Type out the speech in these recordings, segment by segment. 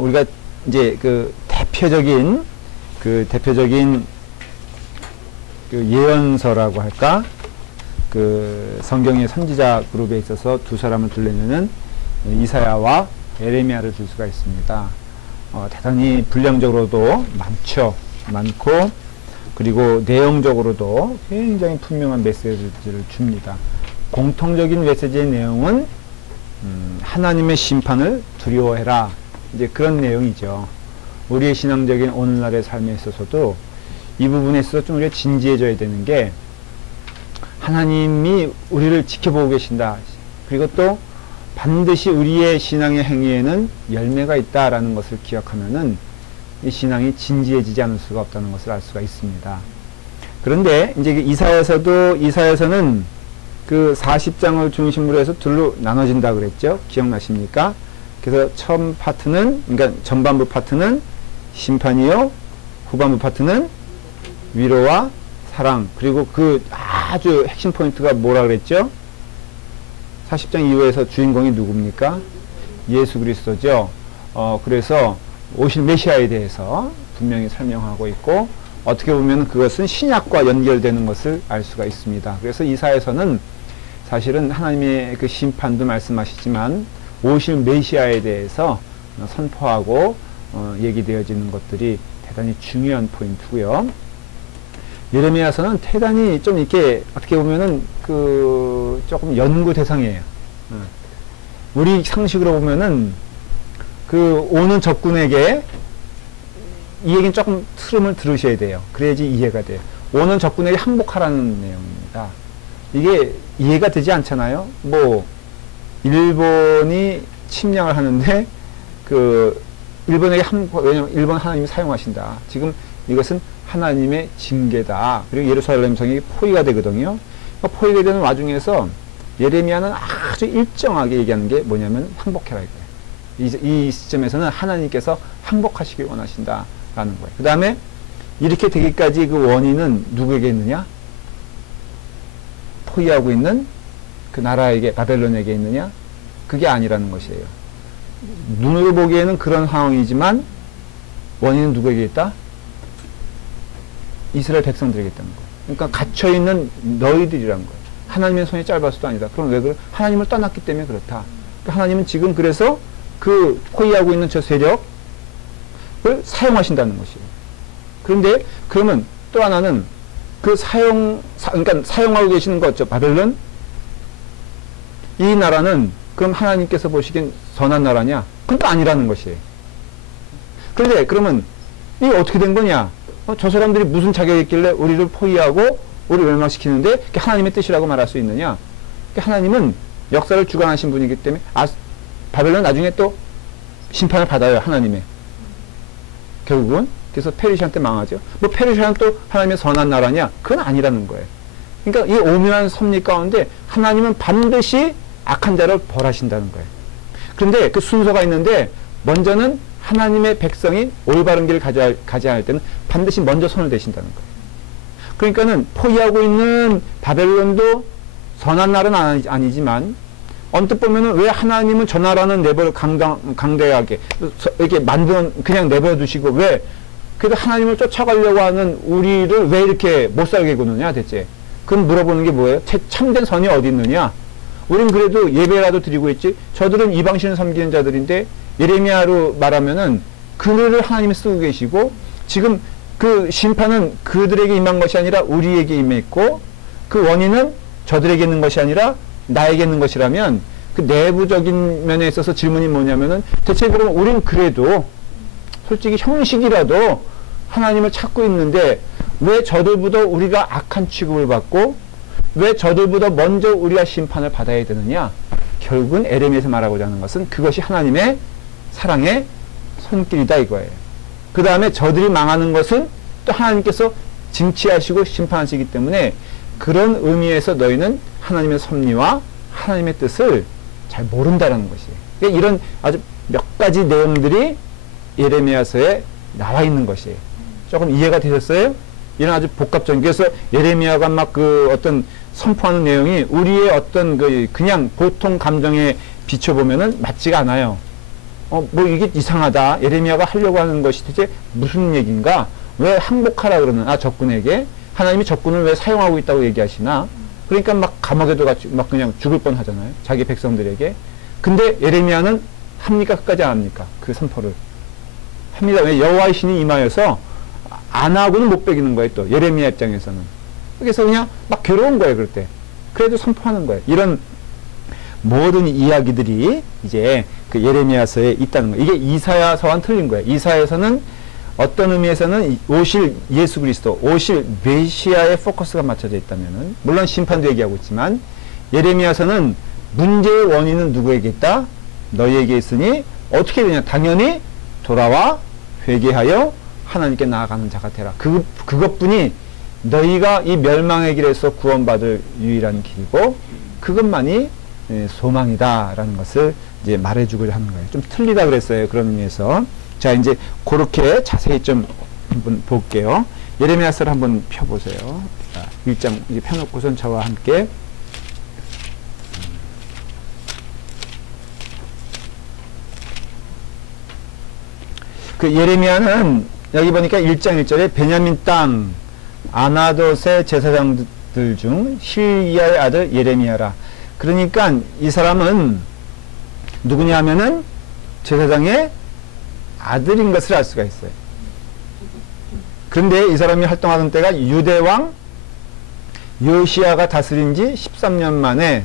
우리가 이제 그 대표적인 그 예언서라고 할까? 그 성경의 선지자 그룹에 있어서 두 사람을 둘러내는 이사야와 에레미야를 들 수가 있습니다. 대단히 분량적으로도 많고, 그리고 내용적으로도 굉장히 분명한 메시지를 줍니다. 공통적인 메시지의 내용은 하나님의 심판을 두려워해라, 이제 그런 내용이죠. 우리의 신앙적인 오늘날의 삶에 있어서도 이 부분에 있어서 좀 우리가 진지해져야 되는 게, 하나님이 우리를 지켜보고 계신다. 그리고 또 반드시 우리의 신앙의 행위에는 열매가 있다라는 것을 기억하면은 이 신앙이 진지해지지 않을 수가 없다는 것을 알 수가 있습니다. 그런데 이제 이사야서는 그 40장을 중심으로 해서 둘로 나눠진다 그랬죠. 기억나십니까? 그래서 처음 파트는, 그러니까 전반부 파트는 심판이요, 후반부 파트는 위로와 사랑. 그리고 그 아주 핵심 포인트가 뭐라 그랬죠? 40장 이후에서 주인공이 누굽니까? 예수 그리스도죠. 그래서 오실 메시아에 대해서 분명히 설명하고 있고, 어떻게 보면 그것은 신약과 연결되는 것을 알 수가 있습니다. 그래서 이사야서는 사실은 하나님의 그 심판도 말씀하시지만 오실 메시아에 대해서 선포하고 얘기되어지는 것들이 대단히 중요한 포인트고요. 예레미야서는 대단히 좀 이렇게 어떻게 보면은 그 조금 연구 대상이에요. 우리 상식으로 보면은 그 오는 적군에게 이 얘기는 조금 흐름을 들으셔야 돼요. 그래야지 이해가 돼요. 오는 적군에게 항복하라는 내용입니다. 이게 이해가 되지 않잖아요. 뭐 일본이 침략을 하는데 그 일본에게 왜냐면 일본 하나님이 사용하신다. 지금 이것은 하나님의 징계다. 그리고 예루살렘 성이 포위가 되거든요. 포위가 되는 와중에서 예레미야는 아주 일정하게 얘기하는 게 뭐냐면 항복해라 이거예요. 이 시점에서는 하나님께서 항복하시길 원하신다라는 거예요. 그 다음에 이렇게 되기까지 그 원인은 누구에게 있느냐? 포위하고 있는 그 나라에게, 바벨론에게 있느냐? 그게 아니라는 것이에요. 눈으로 보기에는 그런 상황이지만 원인은 누구에게 있다? 이스라엘 백성들에게 있다는 거예요. 그러니까 갇혀있는 너희들이란 거예요. 하나님의 손이 짧아서도 아니다. 그럼 왜 그래? 하나님을 떠났기 때문에 그렇다. 그러니까 하나님은 지금 그래서 그 포위하고 있는 저 세력을 사용하신다는 것이에요. 그런데 그러면 또 하나는 그 그러니까 사용하고 계시는 거죠. 바벨론? 이 나라는 그럼 하나님께서 보시기엔 선한 나라냐? 그건 또 아니라는 것이에요. 그런데 그러면 이게 어떻게 된 거냐? 저 사람들이 무슨 자격이 있길래 우리를 포위하고 우리를 멸망시키는데 그게 하나님의 뜻이라고 말할 수 있느냐? 그러니까 하나님은 역사를 주관하신 분이기 때문에 바벨론 나중에 또 심판을 받아요. 하나님의. 결국은. 그래서 페르시아한테 망하죠. 뭐 페르시아는 또 하나님의 선한 나라냐? 그건 아니라는 거예요. 그러니까 이 오묘한 섭리 가운데 하나님은 반드시 악한 자를 벌하신다는 거예요. 그런데 그 순서가 있는데 먼저는 하나님의 백성이 올바른 길을 가져야 할 때는 반드시 먼저 손을 대신다는 거예요. 그러니까는 포위하고 있는 바벨론도 선한 나라는 아니지만 언뜻 보면은 왜 하나님은 저 나라는 내버려 강대하게 이렇게 그냥 내버려 두시고 왜 그래도 하나님을 쫓아가려고 하는 우리를 왜 이렇게 못 살게 구느냐 대체. 그럼 물어보는 게 뭐예요? 참된 선이 어디 있느냐? 우린 그래도 예배라도 드리고 있지. 저들은 이방신을 섬기는 자들인데 예레미야로 말하면은 그들을 하나님이 쓰고 계시고 지금 그 심판은 그들에게 임한 것이 아니라 우리에게 임했고 그 원인은 저들에게 있는 것이 아니라 나에게 있는 것이라면 그 내부적인 면에 있어서 질문이 뭐냐면은 대체 그럼 우린 그래도 솔직히 형식이라도 하나님을 찾고 있는데 왜 저들보다 우리가 악한 취급을 받고 왜 저들보다 먼저 우리가 심판을 받아야 되느냐? 결국은 에레미야에서 말하고자 하는 것은 그것이 하나님의 사랑의 손길이다 이거예요. 그 다음에 저들이 망하는 것은 또 하나님께서 징치하시고 심판하시기 때문에 그런 의미에서 너희는 하나님의 섭리와 하나님의 뜻을 잘 모른다는 것이에요. 그러니까 이런 아주 몇 가지 내용들이 예레미야서에 나와 있는 것이에요. 조금 이해가 되셨어요? 이런 아주 복합적인, 그래서 예레미야가 막 그 어떤 선포하는 내용이 우리의 어떤 그냥 보통 감정에 비춰보면은 맞지가 않아요. 뭐 이게 이상하다. 예레미야가 하려고 하는 것이 대체 무슨 얘기인가? 왜 항복하라 그러는, 적군에게? 하나님이 적군을 왜 사용하고 있다고 얘기하시나? 그러니까 막 감옥에도 막 그냥 죽을 뻔 하잖아요. 자기 백성들에게. 근데 예레미야는 합니까? 끝까지 안 합니까? 그 선포를. 합니다. 왜? 여호와의 신이 임하여서 안 하고는 못 베기는 거예요, 또. 예레미야 입장에서는. 그래서 그냥 막 괴로운 거예요, 그럴 때. 그래도 선포하는 거예요. 이런 모든 이야기들이 이제 그 예레미야서에 있다는 거예요. 이게 이사야서와는 틀린 거예요. 이사야서는 어떤 의미에서는 오실 예수 그리스도, 오실 메시아의 포커스가 맞춰져 있다면은, 물론 심판도 얘기하고 있지만, 예레미야서는 문제의 원인은 누구에게 있다? 너희에게 있으니 어떻게 되냐? 당연히 돌아와 회개하여 하나님께 나아가는 자가 되라. 그것뿐이 너희가 이 멸망의 길에서 구원받을 유일한 길이고, 그것만이 소망이다라는 것을 이제 말해주고자 하는 거예요. 좀 틀리다 그랬어요. 그런 의미에서. 자, 이제 그렇게 자세히 좀 한번 볼게요. 예레미야서를 한번 펴보세요. 자, 1장 이제 펴놓고선 저와 함께 그 예레미야는 여기 보니까 1장 1절에 베냐민 땅 아나돗의 제사장들 중 실기야의 아들 예레미야라. 그러니까 이 사람은 누구냐 하면은 제사장의 아들인 것을 알 수가 있어요. 그런데 이 사람이 활동하던 때가 유대왕 요시야가 다스린 지 13년에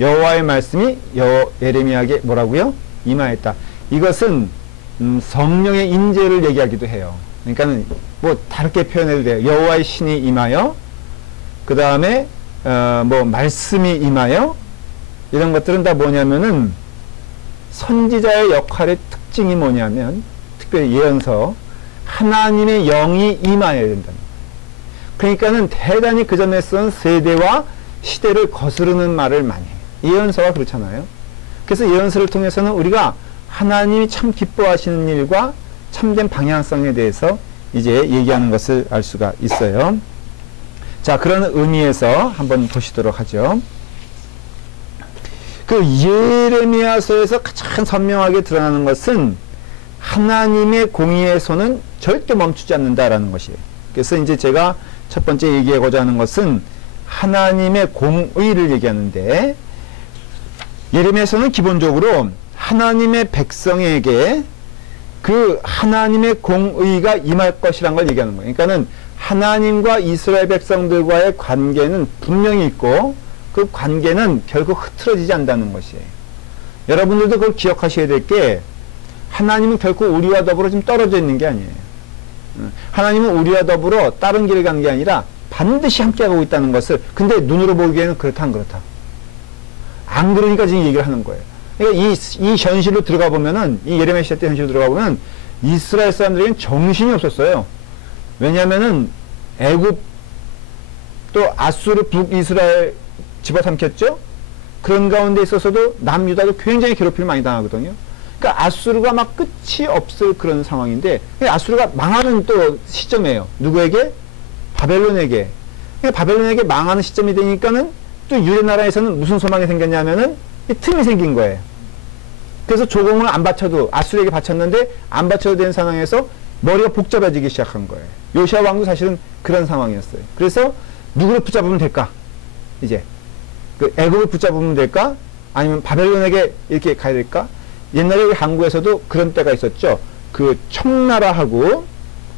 여호와의 말씀이 예레미야에게 뭐라고요? 임하였다. 이것은 성령의 인재를 얘기하기도 해요. 그러니까는 뭐 다르게 표현해도 돼요. 여호와의 신이 임하여, 그 다음에 뭐 말씀이 임하여, 이런 것들은 다 뭐냐면은 선지자의 역할의 특징이 뭐냐면, 특별히 예언서, 하나님의 영이 임하여야 된다. 그러니까는 대단히 그 전에 쓴 세대와 시대를 거스르는 말을 많이 해요. 예언서가 그렇잖아요. 그래서 예언서를 통해서는 우리가 하나님이 참 기뻐하시는 일과 참된 방향성에 대해서 이제 얘기하는 것을 알 수가 있어요. 자, 그런 의미에서 한번 보시도록 하죠. 그 예레미야서에서 가장 선명하게 드러나는 것은 하나님의 공의의 손은 절대 멈추지 않는다라는 것이에요. 그래서 이제 제가 첫 번째 얘기하고자 하는 것은 하나님의 공의를 얘기하는데, 예레미야서는 기본적으로 하나님의 백성에게 그 하나님의 공의가 임할 것이라는 걸 얘기하는 거예요. 그러니까는 하나님과 이스라엘 백성들과의 관계는 분명히 있고, 그 관계는 결국 흐트러지지 않는다는 것이에요. 여러분들도 그걸 기억하셔야 될 게, 하나님은 결코 우리와 더불어 좀 떨어져 있는 게 아니에요. 하나님은 우리와 더불어 다른 길을 가는 게 아니라 반드시 함께하고 있다는 것을, 근데 눈으로 보기에는 그렇다 안 그렇다. 안 그러니까 지금 얘기를 하는 거예요. 그러니까 이 현실로 들어가 보면은, 이 예레미야 시대 때 현실로 들어가 보면 이스라엘 사람들에게는 정신이 없었어요. 왜냐하면은 애굽 또 아수르 북이스라엘 집어삼켰죠. 그런 가운데 있어서도 남유다도 굉장히 괴롭힘을 많이 당하거든요. 그러니까 아수르가 막 끝이 없을 그런 상황인데, 아수르가 망하는 또 시점이에요. 누구에게? 바벨론에게. 그러니까 바벨론에게 망하는 시점이 되니까는 또 유대 나라에서는 무슨 소망이 생겼냐면은 이 틈이 생긴 거예요. 그래서 조공을 안 바쳐도, 아수르에게 바쳤는데 안 바쳐도 되는 상황에서 머리가 복잡해지기 시작한 거예요. 요시야 왕도 사실은 그런 상황이었어요. 그래서 누구를 붙잡으면 될까? 이제 그 애굽을 붙잡으면 될까? 아니면 바벨론에게 이렇게 가야 될까? 옛날에 한국에서도 그런 때가 있었죠. 그 청나라하고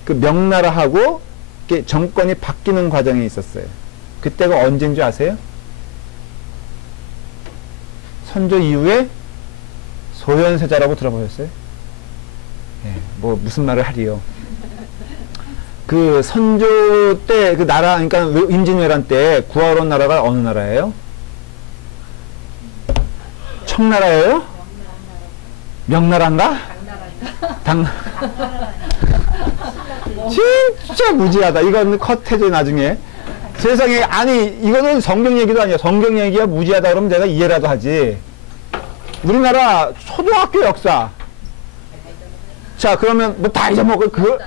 그 명나라하고 이렇게 정권이 바뀌는 과정이 있었어요. 그때가 언제인 줄 아세요? 선조 이후에 소현세자라고 들어보셨어요? 네, 뭐 무슨 말을 하리요. 그 선조 때 그 나라, 그러니까 임진왜란 때 구하러 온 나라가 어느 나라예요? 청나라예요? 명나라인가? 진짜 무지하다. 이건 컷해줘 나중에. 세상에, 아니 이거는 성경 얘기도 아니야. 성경 얘기가 무지하다 그러면 내가 이해라도 하지. 우리나라 초등학교 역사. 자, 그러면 뭐 다 잊어먹을 그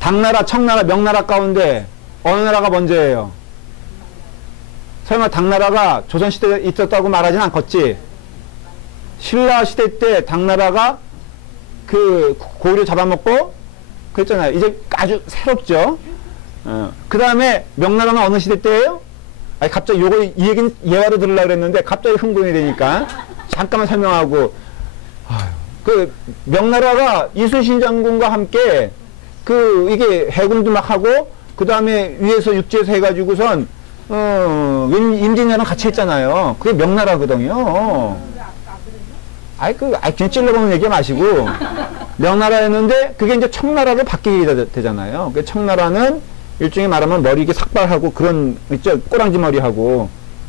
당나라, 청나라, 명나라 가운데 어느 나라가 먼저예요? 설마 당나라가 조선시대에 있었다고 말하진 않겠지. 신라 시대 때 당나라가 그 고구려 잡아먹고 그랬잖아요. 이제 아주 새롭죠. 그 다음에 명나라는 어느 시대 때예요? 아니 갑자기 요거 이 얘기는 예화로 들으려고 그랬는데 갑자기 흥분이 되니까 잠깐만 설명하고. 그 명나라가 이순신 장군과 함께 그 이게 해군도 막 하고 그 다음에 위에서 육지에서 해가지고선 임진왜란 같이 했잖아요. 그게 명나라거든요. 그냥 찔러보는 얘기 마시고 명나라였는데 그게 이제 청나라로 바뀌게 되잖아요. 그 청나라는 일종의 말하면 머리 이게 삭발하고 그런 있죠, 꼬랑지 머리하고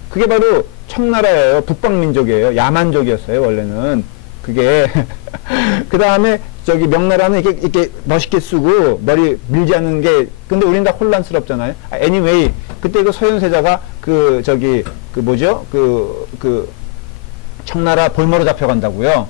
그게 바로 청나라예요. 북방민족이에요. 야만족이었어요 원래는. 그게 그 다음에 저기 명나라는 이렇게 멋있게 쓰고 머리 밀지 않는 게 근데 우린 다 혼란스럽잖아요. anyway 그때 그 서현세자가 그 저기 그 뭐죠 그 청나라 볼모로 잡혀간다고요.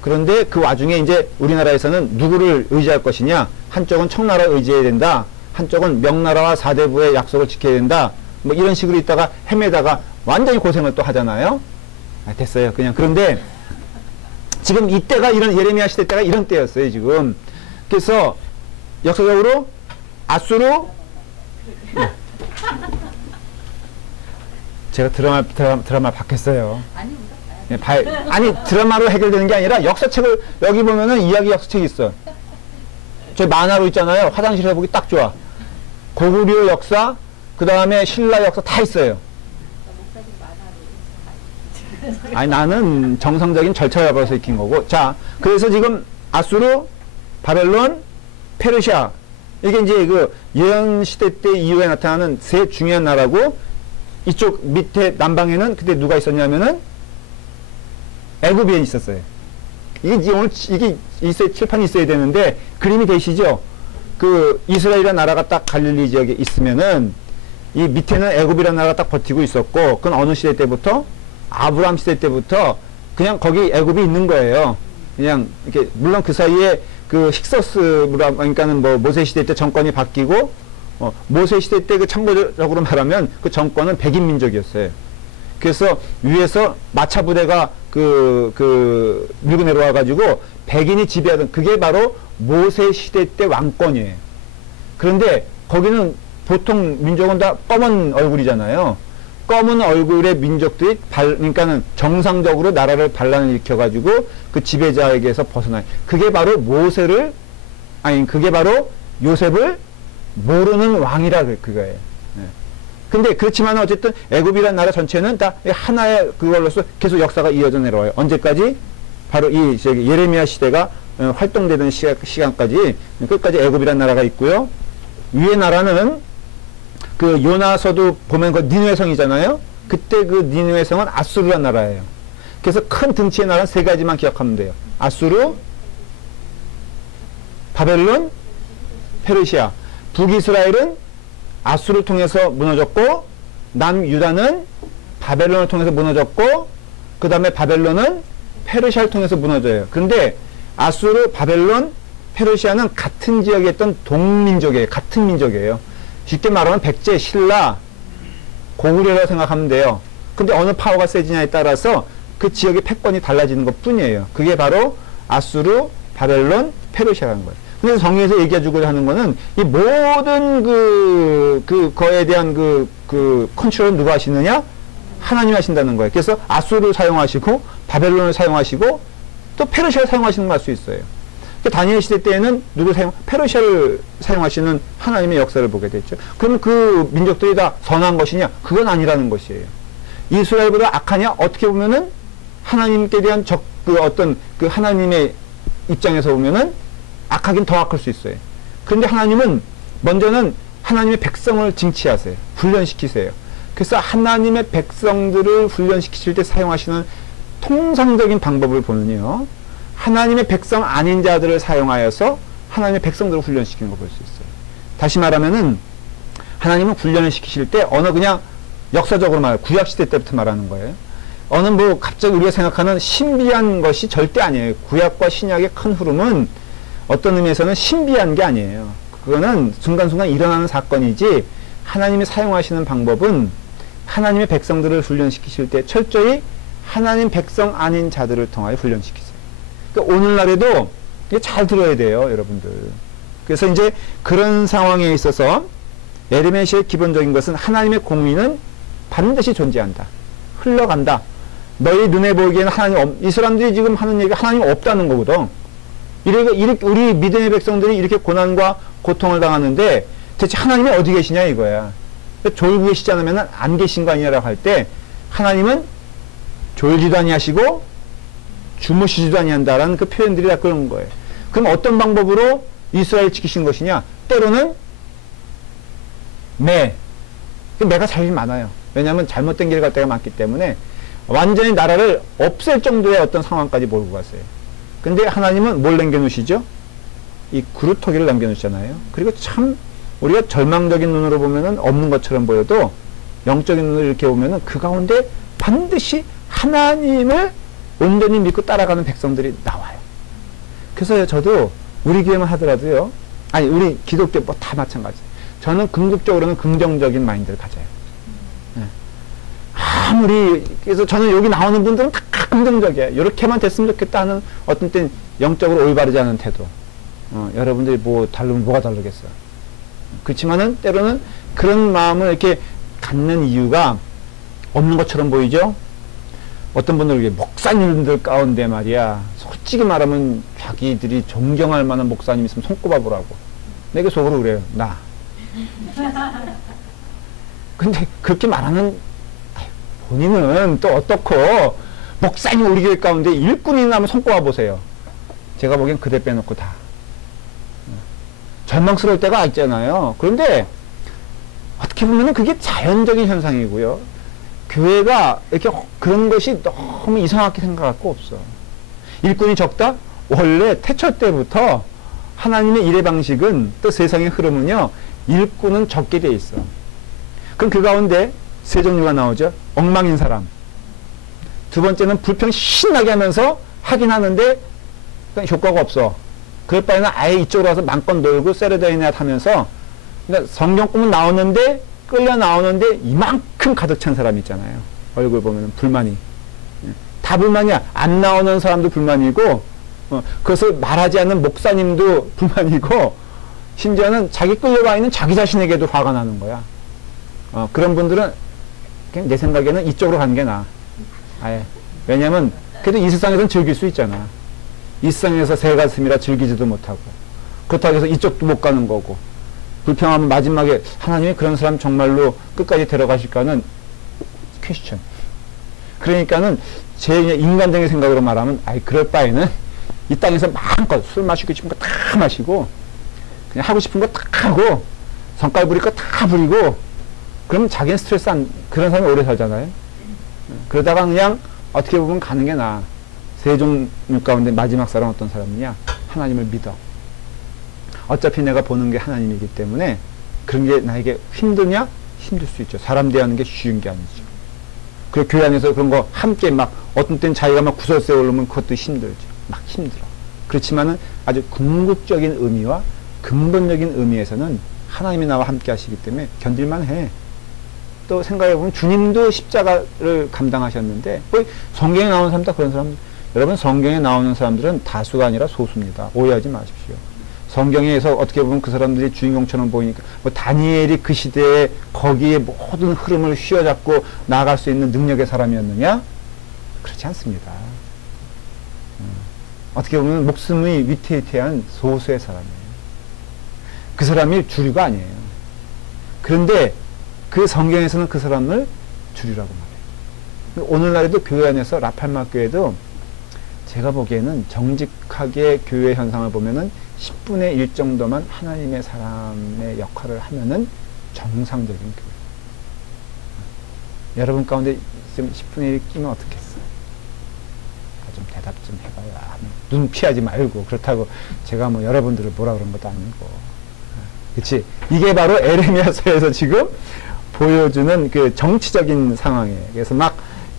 그런데 그 와중에 이제 우리나라에서는 누구를 의지할 것이냐, 한쪽은 청나라 의지해야 된다, 한쪽은 명나라와 사대부의 약속을 지켜야 된다, 뭐 이런 식으로 있다가 헤매다가 완전히 고생을 또 하잖아요. 됐어요 그냥. 그런데 지금 이때가 이런 예레미야 시대 때가 이런 때였어요 지금. 그래서 역사적으로 아수르 제가 드라마 바뀌었어요. 아니 드라마로 해결되는 게 아니라 역사책을 여기 보면은 이야기 역사책이 있어. 저 만화로 있잖아요. 화장실에 보기 딱 좋아. 고구려 역사, 그 다음에 신라 역사 다 있어요. 아니 나는 정상적인 절차를 밟아서 익힌 거고. 자, 그래서 지금 아수르, 바벨론, 페르시아 이게 이제 그 예언 시대 때 이후에 나타나는 세 중요한 나라고, 이쪽 밑에 남방에는 그때 누가 있었냐면은 애굽이 있었어요. 이게 오늘 이게 칠판이 있어야 되는데 그림이 되시죠? 그 이스라엘이라는 나라가 딱 갈릴리 지역에 있으면은 이 밑에는 애굽이라는 나라가 딱 버티고 있었고, 그건 어느 시대 때부터? 아브라함 시대 때부터 그냥 거기 애굽이 있는 거예요. 그냥 이렇게 물론 그 사이에 그 힉소스라 그러니까는 뭐 모세 시대 때 정권이 바뀌고 모세 시대 때 그 참고적으로 말하면 그 정권은 백인 민족이었어요. 그래서 위에서 마차 부대가 밀고 내려와 가지고 백인이 지배하던 그게 바로 모세 시대 때 왕권이에요. 그런데 거기는 보통 민족은 다 검은 얼굴이잖아요. 검은 얼굴의 민족들이 그러니까는 정상적으로 나라를 반란을 일으켜가지고 그 지배자에게서 벗어나요. 그게 바로 그게 바로 요셉을 모르는 왕이라 그거예요. 근데 그렇지만 어쨌든 애굽이라는 나라 전체는 다 하나의 그걸로서 계속 역사가 이어져 내려와요. 언제까지? 바로 이 예레미야 시대가 활동되던 시간까지 끝까지 애굽이라는 나라가 있고요. 위의 나라는 그 요나서도 보면 그 니느웨 성이잖아요. 그때 그 니느웨 성은 아수르란 나라예요. 그래서 큰 등치의 나라는 세 가지만 기억하면 돼요. 아수르, 바벨론, 페르시아. 북이스라엘은 아수르를 통해서 무너졌고, 남유다는 바벨론을 통해서 무너졌고, 그 다음에 바벨론은 페르시아를 통해서 무너져요. 그런데 아수르, 바벨론, 페르시아는 같은 지역에 있던 동민족이에요. 같은 민족이에요. 쉽게 말하면 백제, 신라, 고구려라고 생각하면 돼요. 근데 어느 파워가 세지냐에 따라서 그 지역의 패권이 달라지는 것 뿐이에요. 그게 바로 아수르, 바벨론, 페르시아라는 거예요. 그래서 정의에서 얘기해주고 하는 거는 이 모든 거에 대한 컨트롤은 누가 하시느냐? 하나님이 하신다는 거예요. 그래서 아수르를 사용하시고, 바벨론을 사용하시고, 또 페르시아를 사용하시는 걸 알 수 있어요. 다니엘 시대 때에는 페르시아를 사용하시는 하나님의 역사를 보게 됐죠. 그럼 그 민족들이 다 선한 것이냐? 그건 아니라는 것이에요. 이스라엘보다 악하냐? 어떻게 보면은 하나님께 대한 하나님의 입장에서 보면은 악하긴 더 악할 수 있어요. 그런데 하나님은 먼저는 하나님의 백성을 징치하세요. 훈련시키세요. 그래서 하나님의 백성들을 훈련시키실 때 사용하시는 통상적인 방법을 보면요, 하나님의 백성 아닌 자들을 사용하여서 하나님의 백성들을 훈련시키는 걸 볼 수 있어요. 다시 말하면은 하나님은 훈련을 시키실 때 그냥 역사적으로 구약시대 때부터 말하는 거예요. 갑자기 우리가 생각하는 신비한 것이 절대 아니에요. 구약과 신약의 큰 흐름은 어떤 의미에서는 신비한 게 아니에요. 그거는 순간순간 일어나는 사건이지, 하나님이 사용하시는 방법은 하나님의 백성들을 훈련시키실 때 철저히 하나님 백성 아닌 자들을 통하여 훈련시키세요. 그러니까 오늘날에도 이게 잘 들어야 돼요, 여러분들. 그래서 이제 그런 상황에 있어서 에르메시아의 기본적인 것은 하나님의 공의는 반드시 존재한다. 흘러간다. 너희 눈에 보기에는 하나님 이 사람들이 지금 하는 얘기가 하나님 없다는 거거든. 이렇게 우리 믿음의 백성들이 이렇게 고난과 고통을 당하는데 대체 하나님이 어디 계시냐 이거야. 졸고 계시지 않으면 안 계신 거 아니냐라고 할 때 하나님은 졸지도 아니하시고 주무시지도 아니한다라는 그 표현들이 다 그런 거예요. 그럼 어떤 방법으로 이스라엘 지키신 것이냐? 때로는 매가 제일 많아요. 왜냐하면 잘못된 길 갈 때가 많기 때문에 완전히 나라를 없앨 정도의 어떤 상황까지 몰고 갔어요. 근데 하나님은 뭘 남겨놓으시죠? 이 구루터기를 남겨놓으시잖아요. 그리고 참 우리가 절망적인 눈으로 보면은 없는 것처럼 보여도 영적인 눈으로 이렇게 보면은 그 가운데 반드시 하나님을 온전히 믿고 따라가는 백성들이 나와요. 그래서 저도 우리 교회만 하더라도요, 아니 우리 기독교 뭐 다 마찬가지. 저는 궁극적으로는 긍정적인 마인드를 가져요. 아무리 그래서 저는 여기 나오는 분들은 다 긍정적이에요. 이렇게만 됐으면 좋겠다 하는 어떤 땐 영적으로 올바르지 않은 태도. 여러분들이 뭐 다르면 뭐가 다르겠어요. 그렇지만은 때로는 그런 마음을 이렇게 갖는 이유가 없는 것처럼 보이죠. 어떤 분들 목사님들 가운데 말이야 솔직히 말하면 자기들이 존경할 만한 목사님 있으면 손꼽아 보라고. 내가 속으로 그래요. 나. 근데 그렇게 말하는 본인은 또 어떻고 목사님 우리 교회 가운데 일꾼이나 한번 손꼽아 보세요. 제가 보기엔 그대 빼놓고 다 절망스러울 때가 있잖아요. 그런데 어떻게 보면 그게 자연적인 현상이고요. 교회가 이렇게 그런 것이 너무 이상하게 생각할 거 없어. 일꾼이 적다? 원래 태초 때부터 하나님의 일의 방식은 또 세상의 흐름은요. 일꾼은 적게 돼 있어. 그럼 그 가운데 세 종류가 나오죠. 엉망인 사람. 두 번째는 불평 신나게 하면서 하긴 하는데 효과가 없어. 그럴 바에는 아예 이쪽으로 와서 맘껏 놀고 세르데이나 하면서 그러니까 성경 꿈은 나오는데 끌려 나오는데 이만큼 가득 찬 사람 있잖아요. 얼굴 보면 불만이. 다 불만이야. 안 나오는 사람도 불만이고 그것을 말하지 않는 목사님도 불만이고 심지어는 자기 끌려가 있는 자기 자신에게도 화가 나는 거야. 그런 분들은 그냥 내 생각에는 이쪽으로 가는 게 나아. 아예. 왜냐면 그래도 이 세상에서는 즐길 수 있잖아. 이 세상에서 새 가슴이라 즐기지도 못하고 그렇다고 해서 이쪽도 못 가는 거고 불평하면 마지막에 하나님이 그런 사람 정말로 끝까지 데려가실까는 퀘스천. 그러니까는 제 인간적인 생각으로 말하면 그럴 바에는 이 땅에서 마음껏 술 마시고 싶은 거 다 마시고 그냥 하고 싶은 거 다 하고 성깔 부릴 거 다 부리고 그러면 자기는 스트레스 그런 사람이 오래 살잖아요. 그러다가 그냥 어떻게 보면 가는 게 나아. 세 종류 가운데 마지막 사람 어떤 사람이냐? 하나님을 믿어. 어차피 내가 보는 게 하나님이기 때문에 그런 게 나에게 힘드냐? 힘들 수 있죠. 사람 대하는 게 쉬운 게 아니죠. 그리고 교회 안에서 그런 거 함께 막 어떤 때는 자기가 막 구설수에 오르면 그것도 힘들죠. 막 힘들어. 그렇지만은 아주 궁극적인 의미와 근본적인 의미에서는 하나님이 나와 함께 하시기 때문에 견딜만 해. 또 생각해보면 주님도 십자가를 감당하셨는데 성경에 나오는 사람 다 그런 사람. 여러분 성경에 나오는 사람들은 다수가 아니라 소수입니다. 오해하지 마십시오. 성경에서 어떻게 보면 그 사람들이 주인공처럼 보이니까 뭐 다니엘이 그 시대에 거기에 모든 흐름을 휘어잡고 나아갈 수 있는 능력의 사람이었느냐? 그렇지 않습니다. 어떻게 보면 목숨이 위태위태한 소수의 사람이에요. 그 사람이 주류가 아니에요. 그런데 그 성경에서는 그 사람을 주류라고 말해요. 오늘날에도 교회 안에서 라팔마 교회도 제가 보기에는 정직하게 교회 현상을 보면은 10분의 1 정도만 하나님의 사람의 역할을 하면은 정상적인 교회. 여러분 가운데 있으면 10분의 1 끼면 어떻겠어요? 좀 대답 좀 해봐요. 눈 피하지 말고. 그렇다고 제가 뭐 여러분들을 뭐라 그런 것도 아니고. 그치? 이게 바로 에레미야서에서 지금 보여주는 그 정치적인 상황이에요. 그래서 막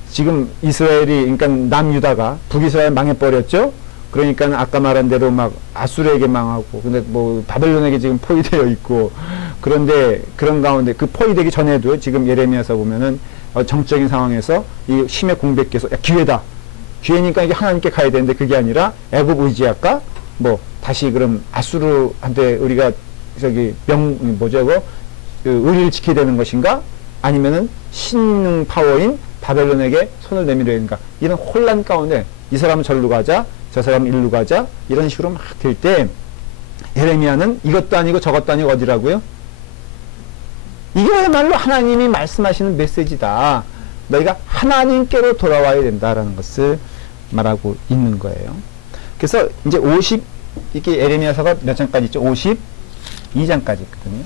지금 이스라엘이, 그러니까 남유다가 북이스라엘 망해버렸죠? 그러니까 아까 말한 대로 막 아수르에게 망하고, 근데 뭐 바벨론에게 지금 포위되어 있고, 그런데 그런 가운데 그 포위되기 전에도 지금 예레미야서 보면은 정적인 상황에서 이 힘의 공백기에서 야, 기회다. 기회니까 이게 하나님께 가야 되는데 그게 아니라 애굽 의지할까? 뭐 다시 그럼 아수르한테 우리가 저기 뭐죠 그 의리를 지켜야 되는 것인가? 아니면은 신능 파워인 바벨론에게 손을 내밀어야 되는가? 이런 혼란 가운데 이 사람은 절로 가자, 저 사람은 일로 가자 이런 식으로 막 될 때 예레미야는 이것도 아니고 저것도 아니고 어디라고요? 이게야말로 하나님이 말씀하시는 메시지다. 너희가 하나님께로 돌아와야 된다라는 것을 말하고 있는 거예요. 그래서 이제 이게 예레미야서가 몇 장까지 있죠? 52장까지 있거든요.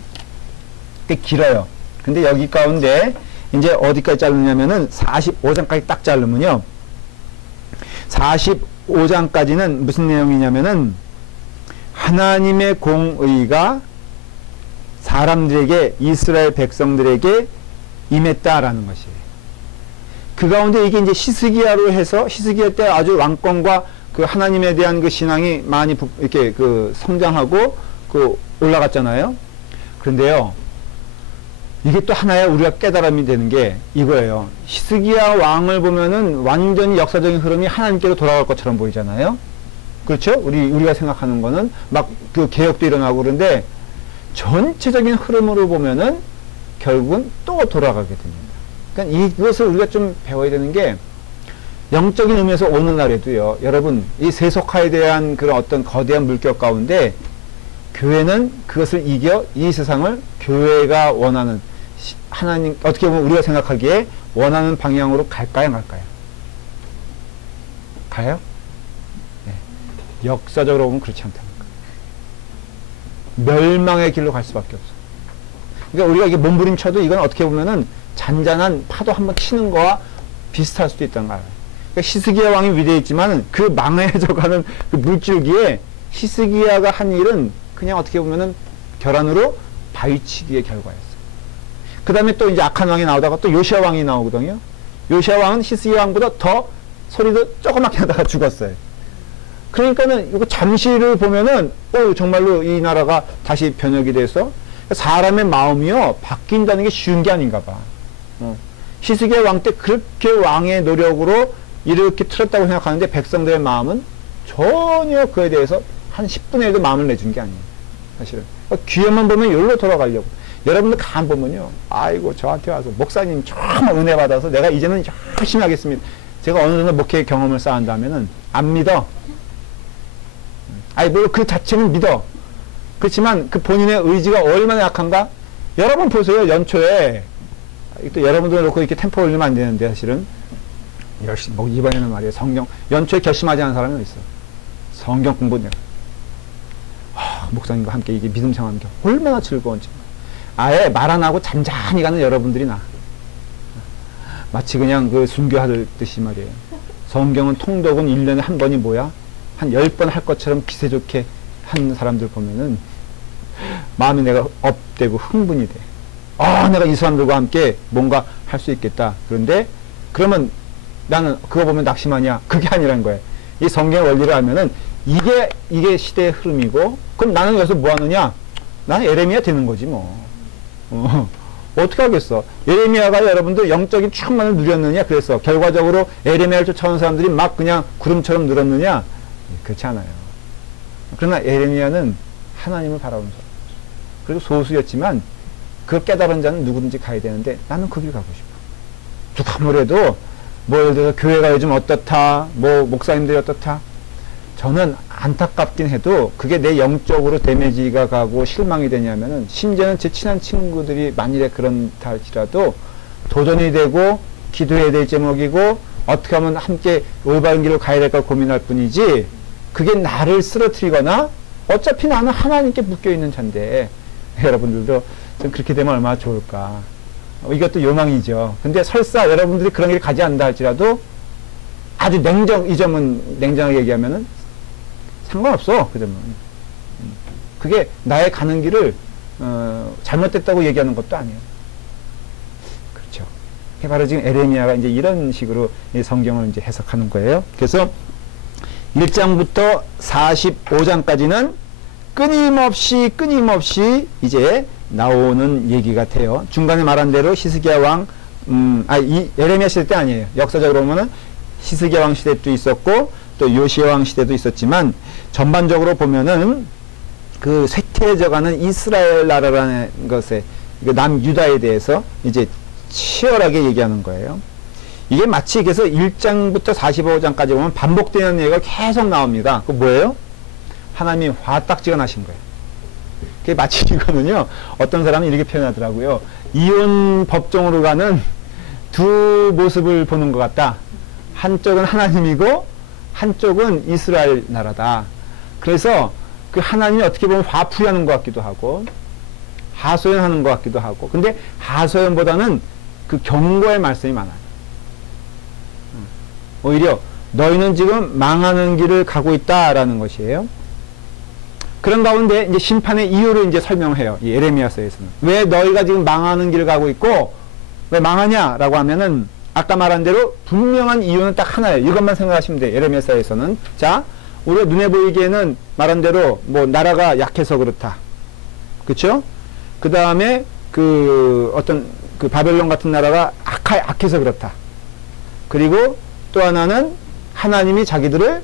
꽤 길어요. 근데 여기 가운데 이제 어디까지 자르냐면은 45장까지 딱 자르면요. 45장까지는 무슨 내용이냐면은 하나님의 공의가 사람들에게 이스라엘 백성들에게 임했다라는 것이에요. 그 가운데 이게 이제 히스기야로 해서 히스기야 때 아주 왕권과 그 하나님에 대한 그 신앙이 많이 이렇게 그 성장하고 그 올라갔잖아요. 그런데요. 이게 또 하나의 우리가 깨달음이 되는 게 이거예요. 히스기야 왕을 보면은 완전히 역사적인 흐름이 하나님께로 돌아갈 것처럼 보이잖아요. 그렇죠? 우리가 생각하는 거는 막 그 개혁도 일어나고 그런데 전체적인 흐름으로 보면은 결국은 또 돌아가게 됩니다. 그러니까 이것을 우리가 좀 배워야 되는 게 영적인 의미에서 오늘날에도요. 여러분 이 세속화에 대한 그런 어떤 거대한 물결 가운데 교회는 그것을 이겨 이 세상을 교회가 원하는 하나님 어떻게 보면 우리가 생각하기에 원하는 방향으로 갈까요 말까요? 가요? 네. 역사적으로 보면 그렇지 않다는 거예요. 멸망의 길로 갈 수밖에 없어. 그러니까 우리가 이게 몸부림쳐도 이건 어떻게 보면은 잔잔한 파도 한번 치는 거와 비슷할 수도 있다는 거예요. 그러니까 히스기야 왕이 위대했지만 그 망해져가는 그 물줄기에 히스기야가 한 일은 그냥 어떻게 보면은 결안으로 바위치기의 결과였어요. 그 다음에 또 이제 악한 왕이 나오다가 또 요시야 왕이 나오거든요. 요시야 왕은 히스기야 왕보다 더 소리도 조그맣게 하다가 죽었어요. 그러니까는 이거 잠시를 보면은 정말로 이 나라가 다시 변혁이 돼서 사람의 마음이요 바뀐다는 게 쉬운 게 아닌가 봐. 히스기야 왕 때 그렇게 왕의 노력으로 이렇게 틀었다고 생각하는데 백성들의 마음은 전혀 그에 대해서 한 10분의 1도 마음을 내준 게 아니에요. 사실은. 귀에만 보면 여기로 돌아가려고. 여러분들 간 보면요. 아이고 저한테 와서 목사님 정말 은혜 받아서 내가 이제는 열심히 하겠습니다. 제가 어느 정도 목회 경험을 쌓은다면은 안 믿어. 아니 뭐 그 자체는 믿어. 그렇지만 그 본인의 의지가 얼마나 약한가? 여러분 보세요. 연초에 또 여러분들 놓고 이렇게 템포 올리면 안 되는데 사실은 열심히 뭐 이번에는 말이에요. 성경 연초에 결심하지 않은 사람이 어디 있어? 성경 공부 내가 목사님과 함께 이게 믿음 생활하는 게 얼마나 즐거운지 아예 말 안 하고 잔잔히 가는 여러분들이 나 마치 그냥 그 순교하듯이 말이에요. 성경은 통독은 1년에 한 번이 뭐야? 한 10번 할 것처럼 기세 좋게 한 사람들 보면은 마음이 내가 업되고 흥분이 돼. 내가 이 사람들과 함께 뭔가 할 수 있겠다. 그런데 그러면 나는 그거 보면 낙심하냐? 그게 아니란 거예요. 이 성경의 원리를 알면은 이게 시대의 흐름이고 그럼 나는 여기서 뭐 하느냐? 나는 예레미야 되는 거지 뭐. 어떻게 하겠어? 예레미야가 여러분들 영적인 충만을 누렸느냐? 그래서 결과적으로 예레미야를 쫓아온 사람들이 막 그냥 구름처럼 늘었느냐? 그렇지 않아요. 그러나 예레미야는 하나님을 바라보는 사람. 그리고 소수였지만 그 깨달은 자는 누구든지 가야 되는데 나는 그 길 가고 싶어. 누가 뭐래도 뭐 예를 들어서 교회가 요즘 어떻다, 뭐 목사님들이 어떻다. 저는 안타깝긴 해도 그게 내 영적으로 데미지가 가고 실망이 되냐면은 심지어는 제 친한 친구들이 만일에 그런다 할지라도 도전이 되고 기도해야 될 제목이고 어떻게 하면 함께 올바른 길로 가야 될까 고민할 뿐이지 그게 나를 쓰러뜨리거나 어차피 나는 하나님께 묶여있는 자인데 여러분들도 좀 그렇게 되면 얼마나 좋을까. 이것도 요망이죠. 근데 설사 여러분들이 그런 길 가지 않는다 할지라도 아주 이 점은 냉정하게 얘기하면은 상관없어. 그 점은. 그게 나의 가는 길을 잘못됐다고 얘기하는 것도 아니에요. 그렇죠. 그게 바로 지금 에레미야가 이제 이런 식으로 이 성경을 이제 해석하는 거예요. 그래서 1장부터 45장까지는 끊임없이 이제 나오는 얘기 같아요. 중간에 말한 대로 히스기야 왕 이 에레미야 시대 때 아니에요. 역사적으로 보면은 히스기야 왕 시대 도 있었고 또 요시야 왕 시대도 있었지만 전반적으로 보면은 그 쇠퇴해져가는 이스라엘 나라라는 것에 남유다에 대해서 이제 치열하게 얘기하는 거예요. 이게 마치 그래서 1장부터 45장까지 보면 반복되는 얘기가 계속 나옵니다. 그 뭐예요? 하나님이 화딱지가 나신 거예요. 그게 마치 이거는요, 어떤 사람은 이렇게 표현하더라고요. 이혼 법정으로 가는 두 모습을 보는 것 같다. 한쪽은 하나님이고 한쪽은 이스라엘 나라다. 그래서 그 하나님이 어떻게 보면 화풀이하는 것 같기도 하고 하소연하는 것 같기도 하고, 근데 하소연보다는 그 경고의 말씀이 많아요. 오히려 너희는 지금 망하는 길을 가고 있다라는 것이에요. 그런 가운데 이제 심판의 이유를 이제 설명해요. 이 에레미야서에서는. 왜 너희가 지금 망하는 길을 가고 있고 왜 망하냐라고 하면은 아까 말한 대로 분명한 이유는 딱 하나예요. 이것만 생각하시면 돼요. 에레미야서에서는. 자, 우리가 눈에 보이기에는 말한 대로 뭐 나라가 약해서 그렇다. 그렇죠? 그 다음에 그 어떤 그 바벨론 같은 나라가 악해서 그렇다. 그리고 또 하나는 하나님이 자기들을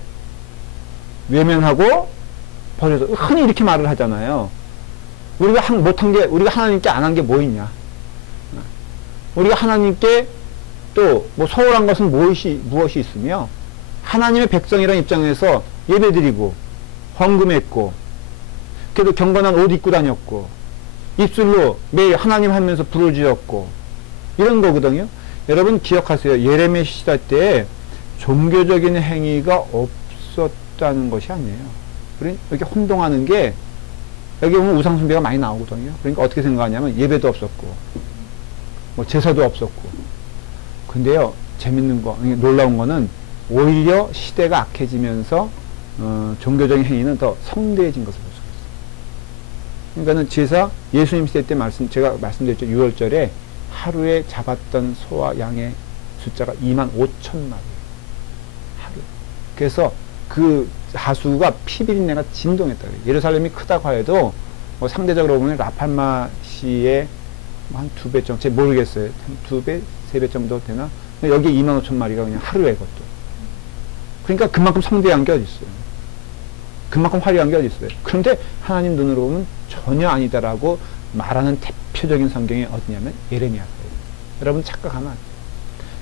외면하고 버려서, 흔히 이렇게 말을 하잖아요. 우리가 못한 게, 우리가 하나님께 안 한 게 뭐 있냐. 우리가 하나님께 또 뭐 소홀한 것은 무엇이 있으며, 하나님의 백성이라는 입장에서 예배드리고 헌금했고 그래도 경건한 옷 입고 다녔고 입술로 매일 하나님 하면서 불을 지었고 이런 거거든요. 여러분 기억하세요. 예레미야 시대 때 종교적인 행위가 없었다는 것이 아니에요. 그러니까 여기 혼동하는 게, 여기 보면 우상숭배가 많이 나오거든요. 그러니까 어떻게 생각하냐면 예배도 없었고 뭐 제사도 없었고. 근데요, 재밌는 거, 놀라운 거는 오히려 시대가 악해지면서 종교적인 행위는 더 성대해진 것을 볼 수가 있어요. 그러니까는 제사, 예수님 시대 때 제가 말씀드렸죠. 6월절에 하루에 잡았던 소와 양의 숫자가 25,000마리. 하루. 그래서 그 하수가 피비린내가 진동했다 그래요. 예루살렘이 크다고 해도 뭐 상대적으로 보면 라팔마시의 한 2배 정도, 제가 모르겠어요. 한 2배, 3배 정도 되나? 여기 25,000마리가 그냥 하루에 그것도. 그러니까 그만큼 성대한 게 어디 있어요. 그만큼 화려한 게 어디 있어요. 그런데 하나님 눈으로 보면 전혀 아니다라고 말하는 대표적인 성경이 어디냐면 예레미야예요. 여러분 착각하면 안 돼요.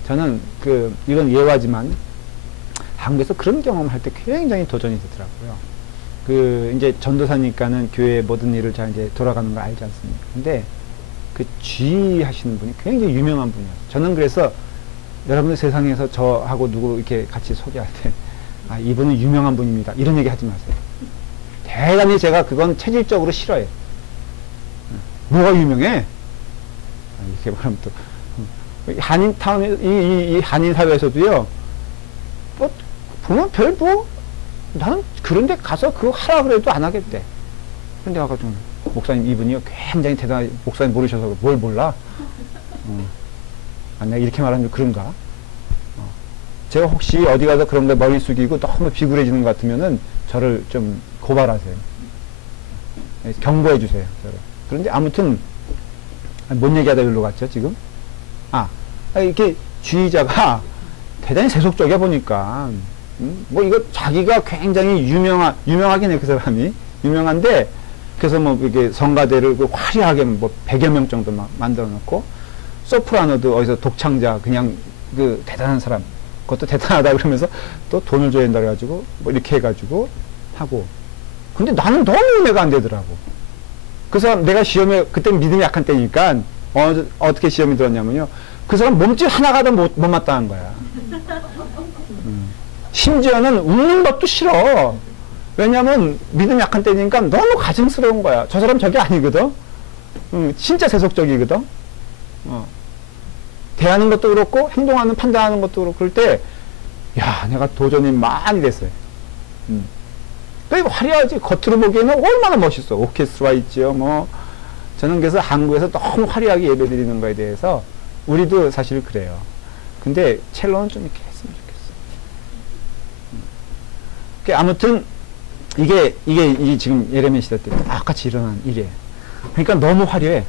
저는 이건 예화지만 한국에서 그런 경험을 할 때 굉장히 도전이 되더라고요. 이제 전도사니까는 교회 모든 일을 잘 이제 돌아가는 걸 알지 않습니까? 근데 그 지휘하시는 분이 굉장히 유명한 분이에요. 저는 그래서 여러분들 세상에서 저하고 누구 이렇게 같이 소개할 때, 이분은 유명한 분입니다. 이런 얘기 하지 마세요. 대단히 제가 그건 체질적으로 싫어해요. 뭐가 유명해? 이렇게 말하면 또, 한인타운, 이 한인사회에서도요, 보면 나는 그런데 가서 그거 하라 그래도 안 하겠대. 그런데 아까 좀, 목사님 이분이요, 굉장히 대단한, 목사님 모르셔서 뭘 몰라? 내가 이렇게 말하면 그런가? 제가 혹시 어디 가서 그런 데 머리 숙이고 너무 비굴해지는 것 같으면은 저를 좀 고발하세요. 경고해 주세요. 저를. 그런데 아무튼, 뭔 얘기하다 여기로 갔죠, 지금? 이렇게 주의자가 대단히 세속적이야 보니까, 뭐 이거 자기가 굉장히 유명하긴 해, 그 사람이. 유명한데, 그래서 뭐 이렇게 성가대를 화려하게 뭐 100여 명 정도 막 만들어 놓고, 소프라노도 어디서 독창자, 그냥 대단한 사람, 그것도 대단하다 그러면서 또 돈을 줘야 된다 그래가지고, 뭐 이렇게 해가지고 하고. 근데 나는 너무 은혜가 안 되더라고. 그래서 내가 시험에, 그때 믿음이 약한 때니까, 어떻게 시험이 들었냐면요. 그 사람 몸짓 하나가 더 못 마땅한 거야. 심지어는 웃는 것도 싫어. 왜냐면 믿음이 약한 때니까 너무 가증스러운 거야. 저 사람 저게 아니거든. 진짜 세속적이거든. 대하는 것도 그렇고 행동하는, 판단하는 것도 그렇고 그럴 때, 야, 내가 도전이 많이 됐어요. 그러니까 화려하지. 겉으로 보기에는 얼마나 멋있어. 오케스트라 있지요. 뭐 저는 그래서 한국에서 너무 화려하게 예배드리는 거에 대해서 우리도 사실 그래요. 근데 첼로는 좀 이렇게 했으면 좋겠어. 아무튼 이게 지금 예레미야 시대 때 똑같이 일어난 일이에요. 그러니까 너무 화려해.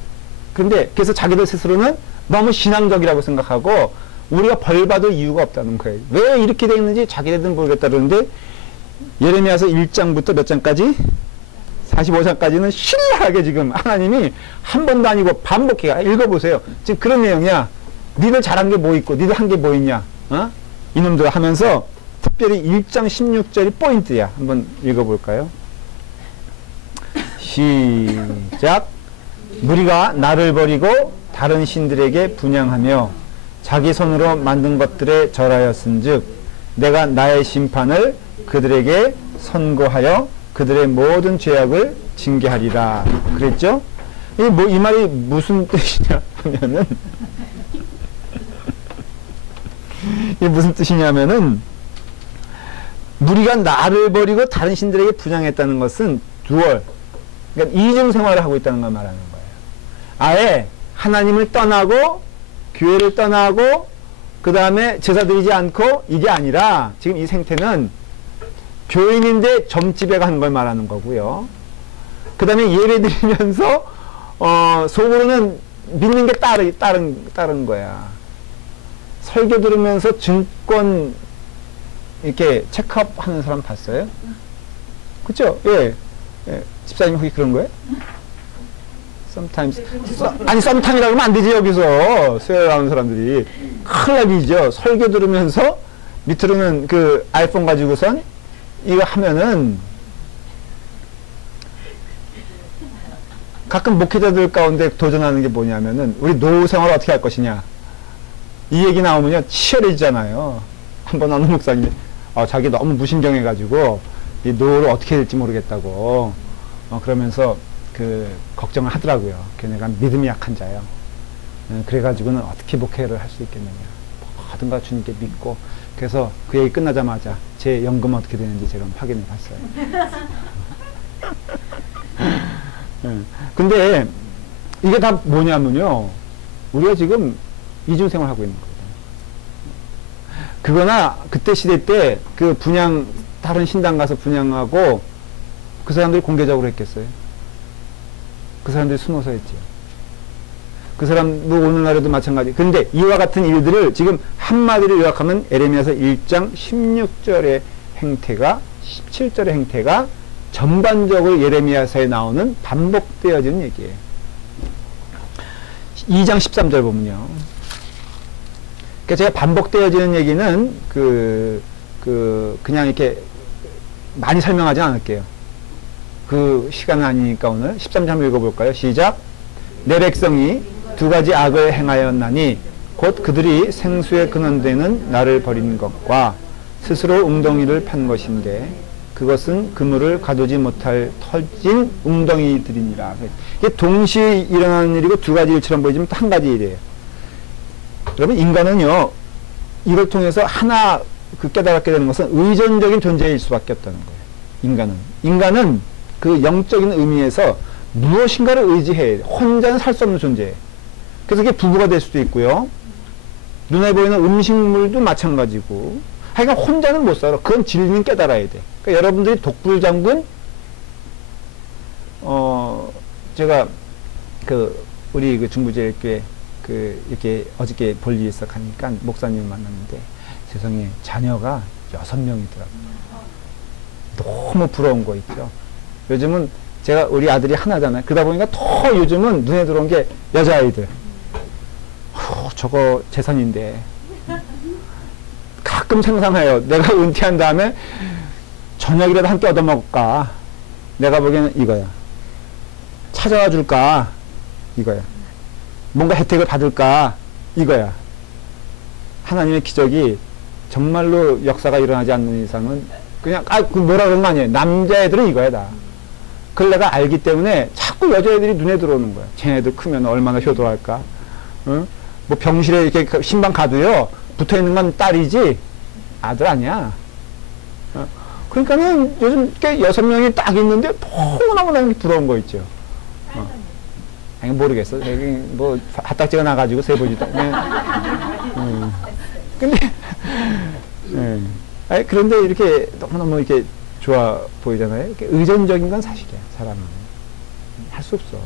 근데 그래서 자기들 스스로는 너무 신앙적이라고 생각하고 우리가 벌 받을 이유가 없다는 거예요. 왜 이렇게 돼 있는지 자기네들은 모르겠다 그러는데 예레미야서 1장부터 몇 장까지? 45장까지는 신랄하게 지금 하나님이 한 번도 아니고 반복해 읽어보세요. 지금 그런 내용이야. 니들 잘한 게 뭐 있고 니들 한 게 뭐 있냐, 어? 이놈들 하면서 특별히 1장 16절이 포인트야. 한번 읽어볼까요? 시작. 무리가 나를 버리고 다른 신들에게 분향하며 자기 손으로 만든 것들에 절하였은즉 내가 나의 심판을 그들에게 선고하여 그들의 모든 죄악을 징계하리라 그랬죠? 이 말이 무슨 뜻이냐 하면은 이게 무슨 뜻이냐면은 무리가 나를 버리고 다른 신들에게 분향했다는 것은 듀얼, 그러니까 이중 생활을 하고 있다는 걸 말하는 거예요. 아예 하나님을 떠나고 교회를 떠나고 그 다음에 제사 드리지 않고 이게 아니라 지금 이 생태는 교인인데 점집에 가는 걸 말하는 거고요. 그 다음에 예배 드리면서 속으로는 믿는 게 따른 거야. 설교 들으면서 증권 이렇게 체크업 하는 사람 봤어요? 그쵸? 예. 예. 집사님 혹시 그런 거예요? sometimes. 아니, sometime이라고 하면 안 되지, 여기서. 수요일 나오는 사람들이. 큰일 나기죠. 설교 들으면서 밑으로는 그 아이폰 가지고선 이거 하면은 가끔 목회자들 가운데 도전하는 게 뭐냐면은 우리 노후 생활을 어떻게 할 것이냐. 이 얘기 나오면요, 치열해지잖아요. 한번 어느 목사님이 자기 너무 무신경해가지고 이 노후를 어떻게 될지 모르겠다고 그러면서 그 걱정을 하더라고요. 걔네가 믿음이 약한 자예요. 그래가지고는 어떻게 목회를 할 수 있겠느냐. 뭐든가 주님께 믿고. 그래서 그 얘기 끝나자마자 제 연금 어떻게 되는지 제가 확인해 봤어요. 근데 이게 다 뭐냐면요, 우리가 지금 이중생활 하고 있는 거예요. 그거나 그때 시대 때 그 분양, 다른 신당 가서 분양하고 그 사람들이 공개적으로 했겠어요? 그 사람들이 숨어서 했지요. 그 사람도 오늘날에도 마찬가지. 그런데 이와 같은 일들을 지금 한마디로 요약하면 에레미야서 1장 16절의 행태가 17절의 행태가 전반적으로 예레미야서에 나오는 반복되어지는 얘기예요. 2장 13절 보면요. 그러니까 제가 반복되어지는 얘기는 그냥 이렇게 많이 설명하지 않을게요. 그 시간은 아니니까 오늘 13절 한번 읽어볼까요? 시작. 내 백성이 두 가지 악을 행하였나니 곧 그들이 생수에 근원되는 나를 버린 것과 스스로 웅덩이를 판 것인데 그것은 그물을 가두지 못할 터진 웅덩이들이니라. 이게 동시에 일어나는 일이고 두 가지 일처럼 보이지만 또 한 가지 일이에요. 여러분, 인간은요, 이걸 통해서 하나 깨달게 되는 것은 의존적인 존재일 수밖에 없다는 거예요. 인간은 그 영적인 의미에서 무엇인가를 의지해. 혼자는 살 수 없는 존재예요. 그래서 그게 부부가 될 수도 있고요. 눈에 보이는 음식물도 마찬가지고. 하여간 혼자는 못 살아. 그건 진리는 깨달아야 돼. 그러니까 여러분들이 독불장군, 제가 우리 중부제일교회 이렇게 어저께 볼 일이 있어 가니까 목사님을 만났는데 세상에 자녀가 6명이더라고요. 너무 부러운 거 있죠. 요즘은 제가 우리 아들이 하나잖아요. 그러다 보니까 더 요즘은 눈에 들어온 게 여자아이들. 저거 재산인데. 가끔 상상해요. 내가 은퇴한 다음에 저녁이라도 함께 얻어먹을까. 내가 보기에는 이거야. 찾아와 줄까. 이거야. 뭔가 혜택을 받을까. 이거야. 하나님의 기적이 정말로 역사가 일어나지 않는 이상은 그냥 뭐라 그런 거 아니에요. 남자애들은 이거야 다. 그걸 내가 알기 때문에 자꾸 여자애들이 눈에 들어오는 거야. 쟤네들 크면 얼마나 효도할까. 응? 뭐 병실에 이렇게 신방 가도요, 붙어있는 건 딸이지 아들 아니야. 그러니까는 요즘 꽤 6명이 딱 있는데 너무너무 부러운 거 있죠. 아니, 모르겠어. 여기 뭐 핫딱지가 나가지고 세보지도. 근데 아니, 그런데 이렇게 너무너무 이렇게 좋아 보이잖아요. 이렇게 의존적인 건 사실이야. 사람은 할 수 없어.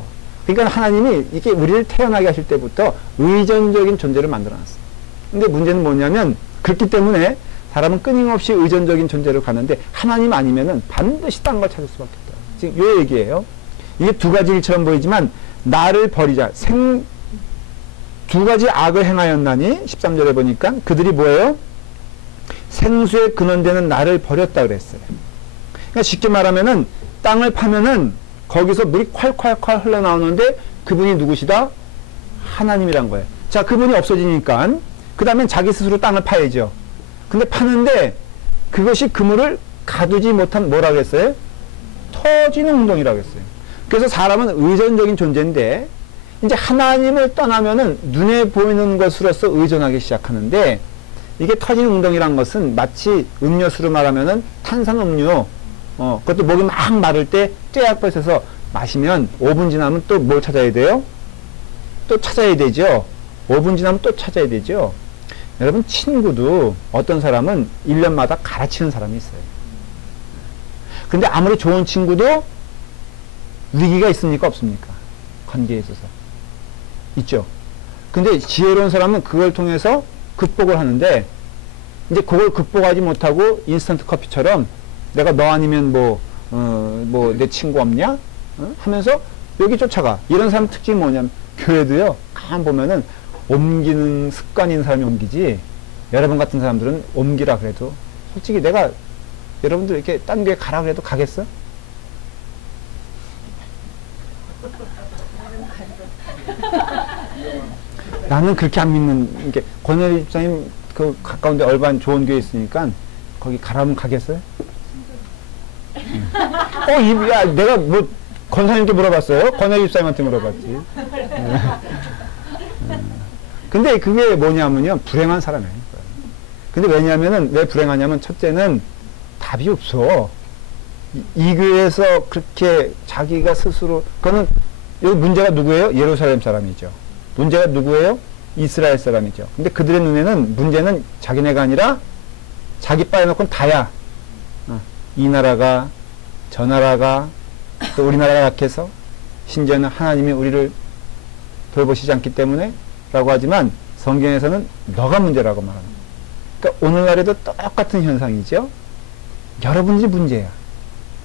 그러니까 하나님이 이게 우리를 태어나게 하실 때부터 의존적인 존재를 만들어놨어요. 근데 문제는 뭐냐면 그렇기 때문에 사람은 끊임없이 의존적인 존재로 가는데 하나님 아니면은 반드시 딴 걸 찾을 수밖에 없다. 지금 요 얘기예요. 이게 두 가지 일처럼 보이지만 나를 버리자. 두 가지 악을 행하였나니 13절에 보니까 그들이 뭐예요? 생수의 근원되는 나를 버렸다 그랬어요. 그러니까 쉽게 말하면은 땅을 파면은 거기서 물이 콸콸콸 흘러나오는데 그분이 누구시다? 하나님이란 거예요. 자, 그분이 없어지니까 그 다음엔 자기 스스로 땅을 파야죠. 근데 파는데 그것이 그물을 가두지 못한 뭐라 그랬어요? 터지는 운동이라고 했어요. 그래서 사람은 의존적인 존재인데 이제 하나님을 떠나면은 눈에 보이는 것으로서 의존하기 시작하는데 이게 터지는 운동이란 것은 마치 음료수로 말하면은 탄산음료 그것도 목이 막 마를 때 떼약볕에서 마시면 5분 지나면 또 뭘 찾아야 돼요? 또 찾아야 되죠. 5분 지나면 또 찾아야 되죠. 여러분 친구도 어떤 사람은 1년마다 갈아치는 사람이 있어요. 근데 아무리 좋은 친구도 위기가 있습니까? 없습니까? 관계에 있어서. 있죠. 근데 지혜로운 사람은 그걸 통해서 극복을 하는데 이제 그걸 극복하지 못하고 인스턴트 커피처럼 내가 너 아니면 내 친구 없냐? 하면서 여기 쫓아가. 이런 사람 특징이 뭐냐면 교회도요. 가만 보면은 옮기는 습관인 사람이 옮기지 여러분 같은 사람들은 옮기라 그래도 솔직히 내가 여러분들 이렇게 딴 교회 가라 그래도 가겠어? 나는 그렇게 안 믿는 게 권혜리 집사님 그 가까운데 얼반 좋은 교회 있으니까 거기 가라면 가겠어요? 야 내가 뭐 권사님께 물어봤어요? 권혜리 집사님한테 물어봤지. 근데 그게 뭐냐면요 불행한 사람이에요. 근데 왜냐면은 왜 불행하냐면 첫째는 답이 없어. 이 교회에서 그렇게 자기가 스스로 그거는 여기 문제가 누구예요? 예루살렘 사람이죠. 문제가 누구예요? 이스라엘 사람이죠. 근데 그들의 눈에는 문제는 자기네가 아니라 자기 바에 놓고는 다야. 이 나라가 저 나라가 또 우리나라가 약해서 심지어는 하나님이 우리를 돌보시지 않기 때문에 라고 하지만 성경에서는 너가 문제라고 말합니다. 그러니까 오늘날에도 똑같은 현상이죠. 여러분이 문제야.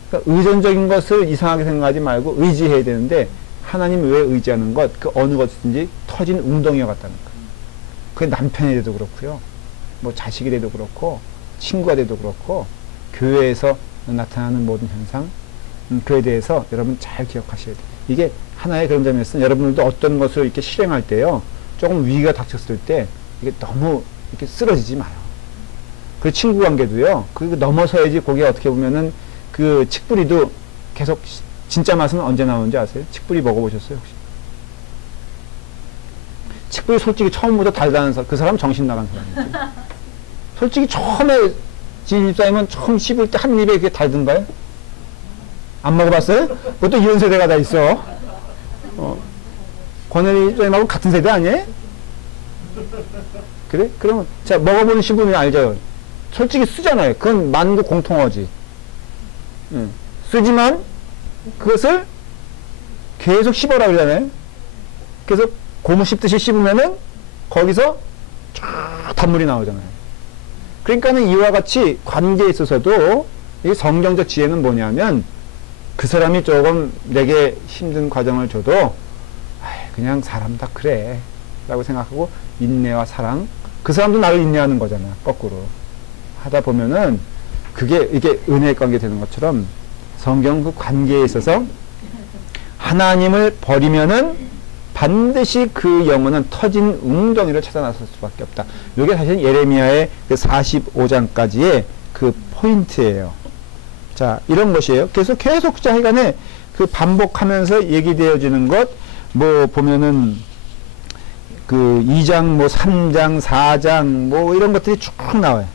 그러니까 의존적인 것을 이상하게 생각하지 말고 의지해야 되는데 하나님 왜 의지하는 것, 그 어느 것이든지 터진 웅덩이와 같다는 거예요. 그게 남편이 돼도 그렇고요. 뭐 자식이 돼도 그렇고 친구가 돼도 그렇고 교회에서 나타나는 모든 현상 그에 대해서 여러분 잘 기억하셔야 돼요. 이게 하나의 그런 점에서는 여러분들도 어떤 것을 이렇게 실행할 때요. 조금 위기가 닥쳤을 때 이게 너무 이렇게 쓰러지지 마요. 그 친구 관계도요. 그 넘어서야지 거기에 어떻게 보면은 그 칡뿌리도 계속 진짜 맛은 언제 나오는지 아세요? 칡뿌리 먹어보셨어요 혹시? 칡뿌리 솔직히 처음부터 달다는 사람 그 사람 정신 나간 사람이죠. 솔직히 처음에 집사님은 처음 씹을 때 한 입에 그게 달던가요? 안 먹어봤어요? 그것도 이런 세대가 다 있어. 권혜리 선생님하고 같은 세대 아니에요? 그래? 그러면 자 먹어보는 신부는 알죠? 솔직히 쓰잖아요. 그건 만국 공통어지. 쓰지만 그것을 계속 씹어라 그러잖아요. 그래서 고무 씹듯이 씹으면은 거기서 쫙 단물이 나오잖아요. 그러니까는 이와 같이 관계에 있어서도 이 성경적 지혜는 뭐냐면 그 사람이 조금 내게 힘든 과정을 줘도 그냥 사람 다 그래 라고 생각하고 인내와 사랑 그 사람도 나를 인내하는 거잖아. 거꾸로 하다 보면은 그게 이게 은혜의 관계 되는 것처럼 성경 그 관계에 있어서 하나님을 버리면은 반드시 그 영혼은 터진 웅덩이를 찾아 나설 수밖에 없다. 이게 사실 예레미야의 그 45장까지의 그 포인트예요. 자, 이런 것이에요. 그래서 계속 자기간에 그 반복하면서 얘기되어지는 것, 뭐 보면은 그 2장, 뭐 3장, 4장, 뭐 이런 것들이 쭉 나와요.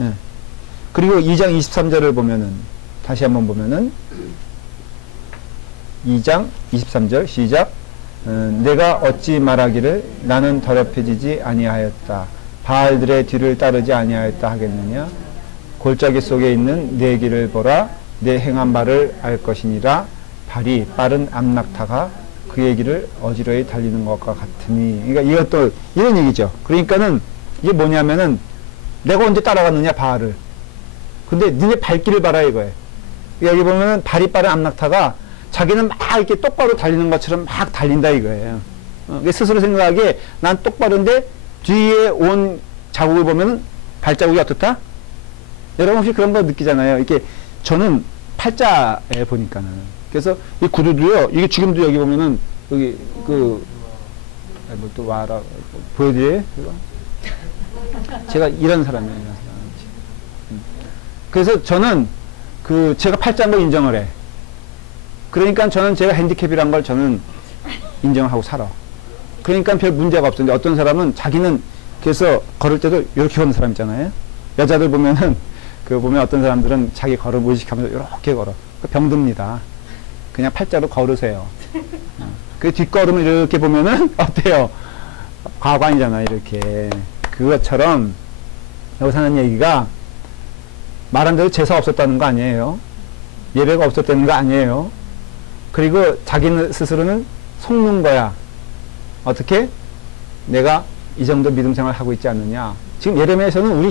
예. 그리고 2장 23절을 보면은 다시 한번 보면은 2장 23절 시작. 내가 어찌 말하기를 나는 더럽혀지지 아니하였다. 바알들의 뒤를 따르지 아니하였다 하겠느냐. 골짜기 속에 있는 내 길을 보라. 내 행한 바를 알 것이니라. 발이 빠른 암낙타가 그 얘기를 어지러이 달리는 것과 같으니. 그러니까 이것도 이런 얘기죠. 그러니까는 이게 뭐냐면은 내가 언제 따라갔느냐 바알을. 근데 니네 발길을 봐라 이거예요. 여기 보면은 발이 빠른 암낙타가 자기는 막 이렇게 똑바로 달리는 것처럼 막 달린다 이거예요. 스스로 생각하기에 난 똑바른데 뒤에 온 자국을 보면은 발자국이 어떻다? 여러분 혹시 그런 거 느끼잖아요. 이렇게 저는 팔자에 보니까는. 그래서 이 구두도요, 이게 지금도 여기 보면은 여기 뭐 또 와라 보여드려요? 제가 이런 사람이에요. 이런 사람. 그래서 저는 제가 팔자인 걸 인정을 해. 그러니까 저는 제가 핸디캡이란 걸 저는 인정하고 살아. 그러니까 별 문제가 없었는데 어떤 사람은 자기는 그래서 걸을 때도 이렇게 걷는 사람 있잖아요. 여자들 보면은 보면 어떤 사람들은 자기 걸음 의식하면서 이렇게 걸어. 병듭니다. 그냥 팔자로 걸으세요. 그 뒷걸음을 이렇게 보면은 어때요? 과관이잖아요. 이렇게. 그것처럼 여기서 하는 얘기가 말한 대로 제사 없었다는 거 아니에요. 예배가 없었다는 거 아니에요. 그리고 자기는 스스로는 속는 거야. 어떻게? 내가 이 정도 믿음 생활을 하고 있지 않느냐. 지금 예레미야에서는 우리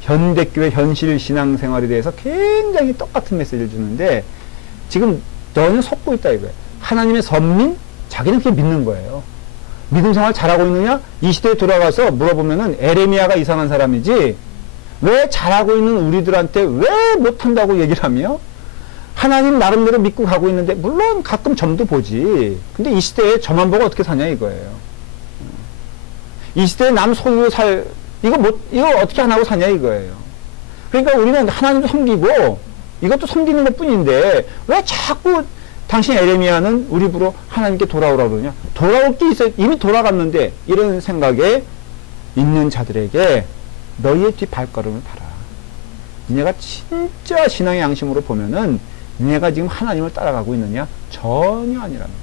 현대교회 현실 신앙생활에 대해서 굉장히 똑같은 메시지를 주는데 지금 너는 속고 있다 이거예요. 하나님의 선민? 자기는 그게 믿는 거예요. 믿음 생활 잘하고 있느냐? 이 시대에 돌아가서 물어보면은 에레미야가 이상한 사람이지 왜 잘하고 있는 우리들한테 왜 못한다고 얘기를 하며 하나님 나름대로 믿고 가고 있는데 물론 가끔 점도 보지. 근데 이 시대에 저만 보고 어떻게 사냐 이거예요. 이 시대에 남 소유 이거 어떻게 안 하고 사냐 이거예요. 그러니까 우리는 하나님도 섬기고 이것도 섬기는 것 뿐인데 왜 자꾸 당신 에레미야는 우리 부로 하나님께 돌아오라고 그러냐. 돌아올 게 있어요. 이미 돌아갔는데 이런 생각에 있는 자들에게 너희의 뒷 발걸음을 봐라. 니네가 진짜 신앙의 양심으로 보면은 니네가 지금 하나님을 따라가고 있느냐? 전혀 아니라는 거지.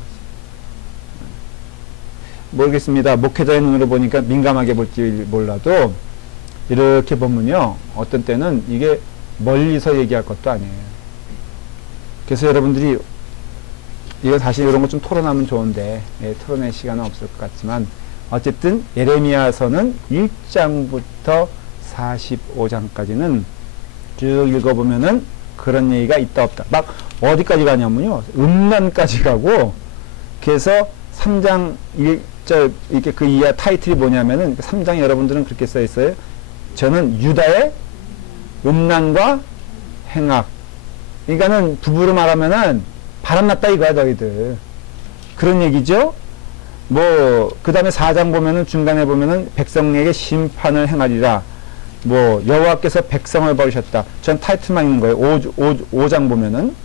모르겠습니다. 목회자의 눈으로 보니까 민감하게 볼지 몰라도 이렇게 보면요. 어떤 때는 이게 멀리서 얘기할 것도 아니에요. 그래서 여러분들이 이거 사실 이런 거 좀 토론하면 좋은데 토론할 시간은 없을 것 같지만 어쨌든 예레미야서는 1장부터 45장까지는 쭉 읽어보면은 그런 얘기가 있다 없다. 막 어디까지 가냐면요. 음란까지 가고 그래서 3장 1절 이렇게 그 이하 타이틀이 뭐냐면은 3장에 여러분들은 그렇게 써 있어요. 저는 유다의 음란과 행악. 그러니까는 부부로 말하면은 바람났다 이거야 너희들. 그런 얘기죠. 그 다음에 4장 보면은 중간에 보면은 백성에게 심판을 행하리라. 여호와께서 백성을 버리셨다. 전 타이틀만 있는 거예요. 5장 보면은.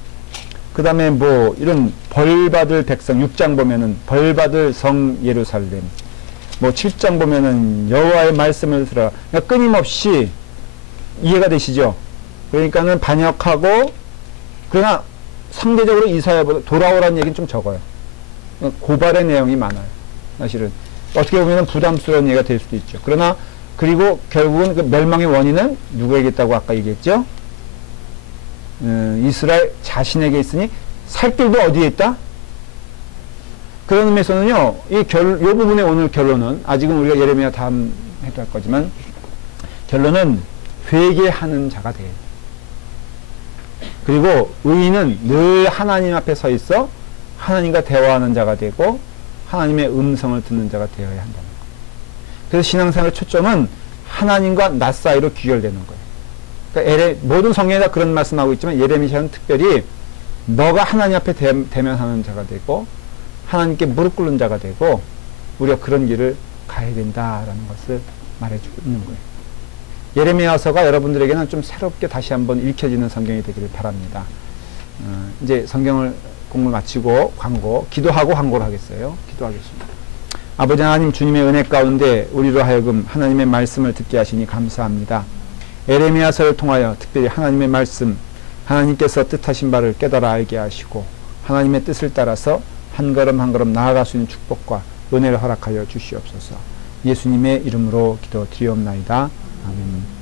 그 다음에 이런 벌받을 백성. 6장 보면은 벌받을 성 예루살렘. 7장 보면은 여호와의 말씀을 들어라. 그러니까 끊임없이 이해가 되시죠? 그러니까는 반역하고, 그러나 상대적으로 이사야보다 돌아오라는 얘기는 좀 적어요. 고발의 내용이 많아요. 사실은. 어떻게 보면 부담스러운 얘기가 될 수도 있죠. 그러나, 그리고 결국은 그 멸망의 원인은 누구에게 있다고 아까 얘기했죠? 이스라엘 자신에게 있으니 살 길도 어디에 있다? 그런 의미에서는요, 이 부분의 오늘 결론은, 아직은 우리가 예레미야 다음 해도 할 거지만, 결론은 회개하는 자가 돼. 그리고 의인은 늘 하나님 앞에 서 있어 하나님과 대화하는 자가 되고 하나님의 음성을 듣는 자가 되어야 한다는 거예요. 그래서 신앙생활의 초점은 하나님과 나 사이로 귀결되는 거예요. 그러니까 모든 성경에 다 그런 말씀하고 있지만 예레미야는 특별히 너가 하나님 앞에 대면하는 자가 되고 하나님께 무릎 꿇는 자가 되고 우리가 그런 길을 가야 된다라는 것을 말해주고 있는 거예요. 예레미야서가 여러분들에게는 좀 새롭게 다시 한번 읽혀지는 성경이 되기를 바랍니다. 이제 성경을 공부 마치고 기도하고 광고를 하겠어요. 기도하겠습니다. 아버지 하나님, 주님의 은혜 가운데 우리로 하여금 하나님의 말씀을 듣게 하시니 감사합니다. 예레미야서를 통하여 특별히 하나님의 말씀, 하나님께서 뜻하신 바를 깨달아 알게 하시고 하나님의 뜻을 따라서 한 걸음 한 걸음 나아갈 수 있는 축복과 은혜를 허락하여 주시옵소서. 예수님의 이름으로 기도드리옵나이다. 아멘.